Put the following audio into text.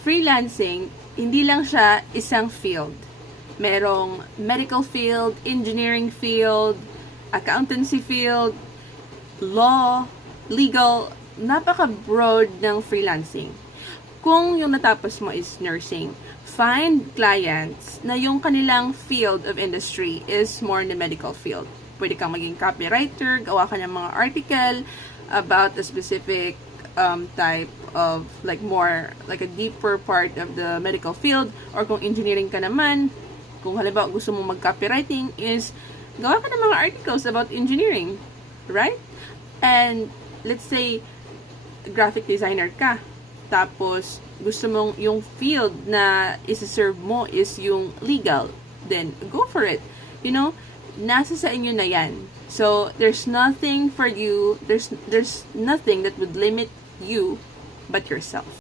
freelancing, hindi lang siya isang field. Merong medical field, engineering field, accountancy field, law, legal, napaka-broad ng freelancing. Kung yung natapos mo is nursing, find clients na yung kanilang field of industry is more in the medical field. Pwede kang maging copywriter, gawa ka ng mga article about a specific type of, like more, like a deeper part of the medical field. Or kung engineering ka naman, kung halimbawa gusto mo mag-copywriting, is gawa ka ng mga articles about engineering. Right? And let's say, graphic designer ka. Tapos, gusto mong yung field na isa-serve mo is yung legal. Then, go for it. You know, nasa sa inyo na yan. So, there's nothing for you, there's nothing that would limit you but yourself.